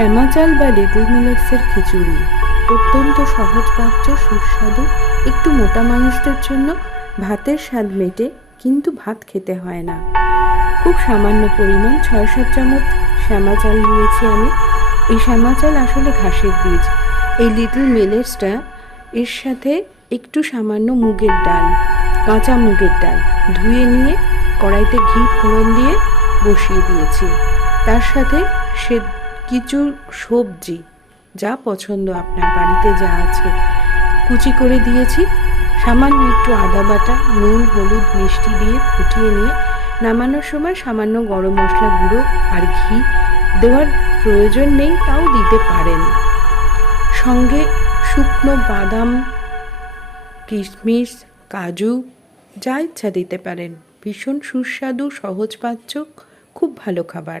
শ্যামা চাল বা লিটল মিলেটসের খিচুড়ি অত্যন্ত সহজপাচ্য, সুস্বাদু। একটু মোটা মানুষদের জন্য ভাতের স্বাদ মেটে, কিন্তু ভাত খেতে হয় না। খুব সামান্য পরিমাণ ৬-৭ চামচ শ্যামা চাল নিয়েছি আমি। এই শ্যামা চাল আসলে ঘাসের বীজ। এই লিটল মিলেটসটা এর সাথে একটু সামান্য মুগের ডাল, কাঁচা মুগের ডাল ধুয়ে নিয়ে কড়াইতে ঘি ফোড়ন দিয়ে বসিয়ে দিয়েছি। তার সাথে সে কিছু সবজি, যা পছন্দ আপনার বাড়িতে যা আছে, কুচি করে দিয়েছি। সামান্য একটু আদা বাটা, নুন, হলুদ, মিষ্টি দিয়ে ফুটিয়ে নিয়ে নামানোর সময় সামান্য গরম মশলা গুঁড়ো আর ঘি দেওয়ার প্রয়োজন নেই, তাও দিতে পারেন। সঙ্গে শুকনো বাদাম, কিশমিশ, কাজু যা ইচ্ছা দিতে পারেন। ভীষণ সুস্বাদু, সহজপাচ্য, খুব ভালো খাবার।